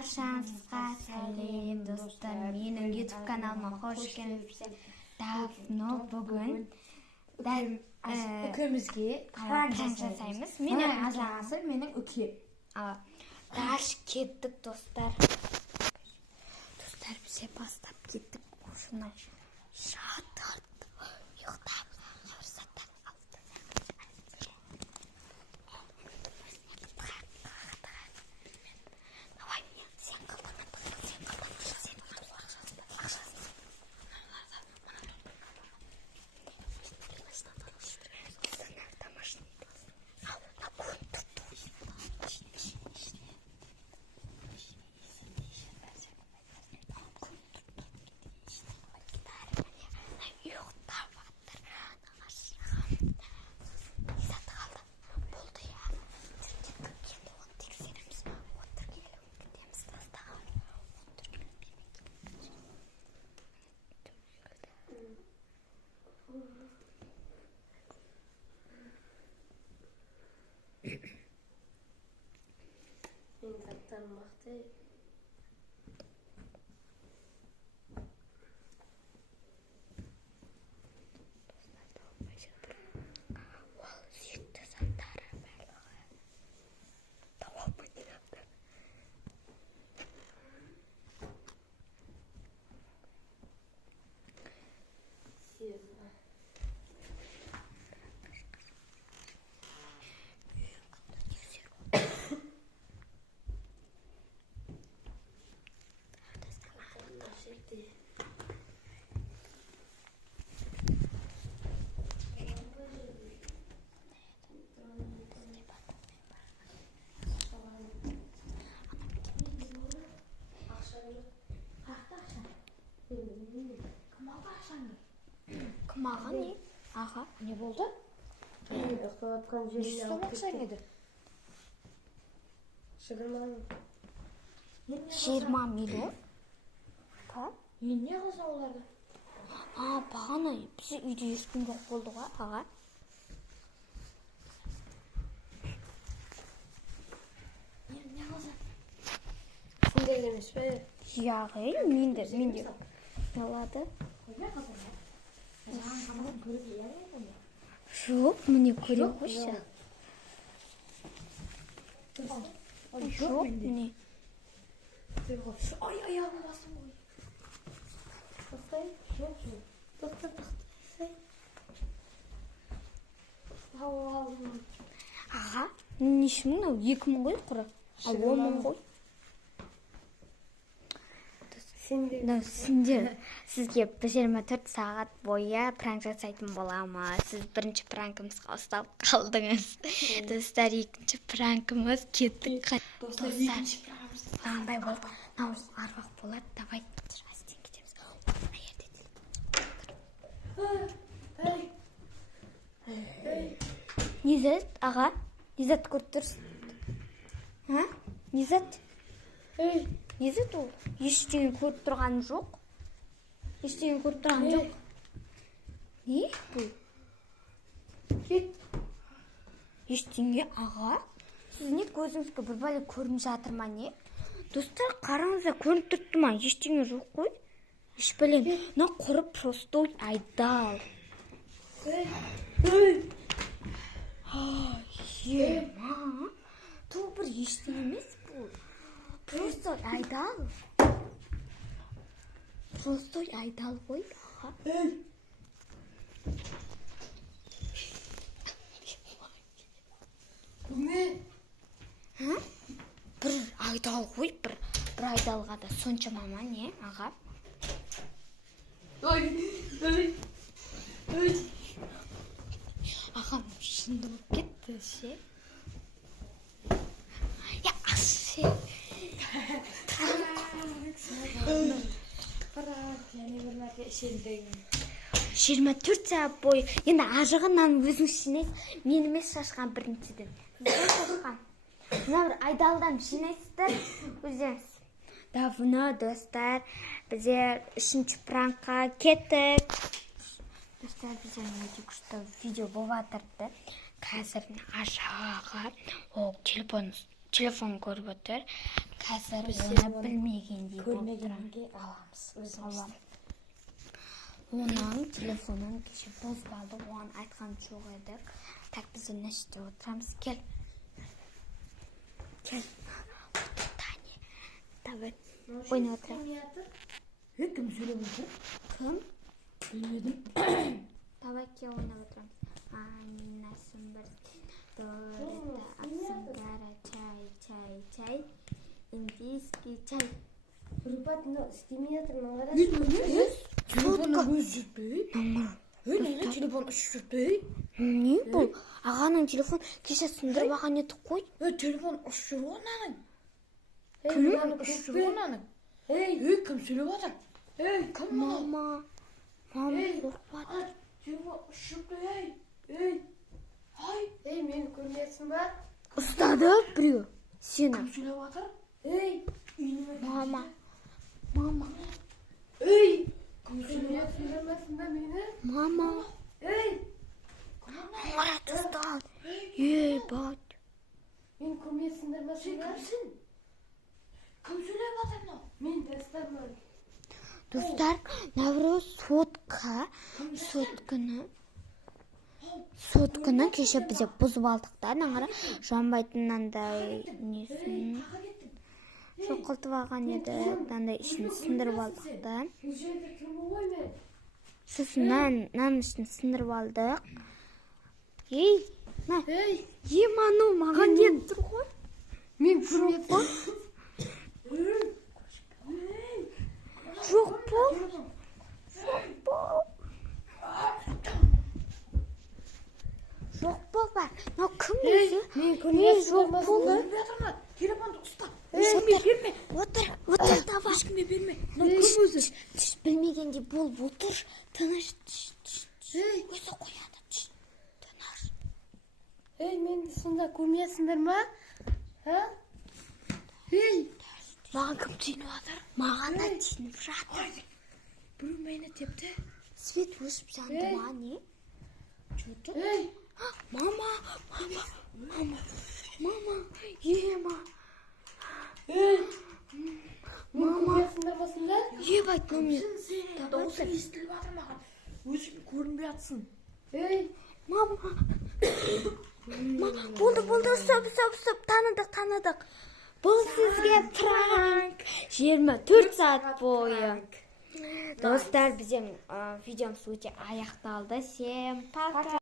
Баршаңызға сәлем достар. Менің YouTube каналыма қош келіпсіздер. Давно бүгін үкемізге пранк жасаймыз. Менің ажағасы, менің үкем. Даш кеттік достар. Достар бізе бастап кеттік. Қошына шатырды. Ұйықтап. Кім аға не? Аға, не болды? Не сомақшаң еді? 20 миллион? Та? Не қылса оларды? Бағана біз үйде ешкім жоқ болды ғой, аға. Не қылса? Сендер емес пе? Яғы, менде. Ялады. Жоқ, міне көре қойшы. Жоқ, міне. Ай, аяғым басым ғой. Тоқтай, жоқ. Тоқтай. Аға, неше мың, 2 мың ғой құры. 10 мың ғой. Сендер сізге 24 сағат бойы пранк жасайтын боламыз. Сіз бірінші пранкымызға ұсталып қалдыңыз. Достар, екінші пранкымыз кеттік. Достар, екінші пранкымыз. Нағандай болды. Наурыз арбақ болады. Давай, астен кетеміз. Низат, аға? Низат көріп тұрсың? Низат? Низат ол? Ештеңе көріп тұрған жоқ. Не бұл? Кет. Ештеңе, аға? Сіз не көзіңізге бір бәле көрініп жатыр ма не? Достар, қараңызда көрініп тұрды ма? Ештеңе жоқ қой. Еш білем. На құрып простой айдал. Ема. Бұл бір ештеңе емес бұл. Простой айдал. Простой айдал ғой, аға. Не? Бір айдал ғой, бір айдалға да сонша мама не, аға? Ағам шынды болып кетті, ше? Я, аше! 24 сағат бойы. Енді ажығынан өзің шинайсыз. Мен емес шашқан біріншіден. Сізден шашқан. Мына бір айдалдан шинайсыздар. Өздеріңіз. Давно, достар, біздер 3-ші пранкқа кеттік. Достар, біздер өте күшті видео болып жатырды. Қазір ажаға телефон телефон көріп отыр. Қазір Біз оны телефон білмегендей болып тұрмын. Көрмегенге аламыз. Өзіміз. Оның телефонын кеше бұзып алды, оған айтқан жоқ едік. Так біз оны естіп отырамыз. Кел. Кел. Таня. Давай. Ойнап отырамыз. Кім сөйлеп отыр? Кім? Білмедім. Давай кел ойнап отырамыз. Анасың бір бөріті ақсын гара чай. Индийский чай. Рупат, істемей жатырмын қара. Телефоны өз жүрпей. Телефон үш жүрпей. Не бұл? Ағаның телефон кеше сындырып алған едік қой. Телефон үш жүр онаның. Кім? Үш жүр онаның. Кім сөйлеп жатыр? Кім мұны? Мама, қорқпады. Телефон үш жүрпей. Мені көрмесің ба? Ұстады біреу. Сені. Кім сөйлеп жатыр? Мама. Кім сөйлемесің ба мені? Мама. Марат ұстады. Бат. Мен көрмесіңдер ма сен кімсің? Кім сөйлеп жатыр мынау? Мен достармын. Достар, Навроз сотканы кеше бізе бұзып алдық та, наңғара жанбайтынандай несін жоқылтып алған еді, нандай ішін сындырып алдық та. Бұл жерде тұрмын ғой мен. Сосын нан ішін сындырып алдық. Ману, маған ет тұр ғой. Мен көрмесің. Жоқ бол. Жоқ бол бар. Мынау кім өзі? Мен көрмесің. Жоқ бол. Телефонды ұста. Берме. Отыр, давай. Ешкімге берме. Кім өзі? Білмегенде болып отыр. Тыныш. Өзі қояды. Тыныш. Менді сонда көрмесіңдер ма? Маған кім тиініп жатыр? Маған да тиініп жатыр. Біреу мені тепті. Свет өшіп жанды ма не? Мама. Ема. Мама. Көрмесіңдер ма сонда? Ебать, маме. Дауысы естіліп жатыр маған. Өзің көрінбей жатсың. Мама. Болды, стоп, таныдық. Бұл сізге пранк. 24 сағат бойы. Достар, біздің видеомыз өте аяқталды. Всем пока.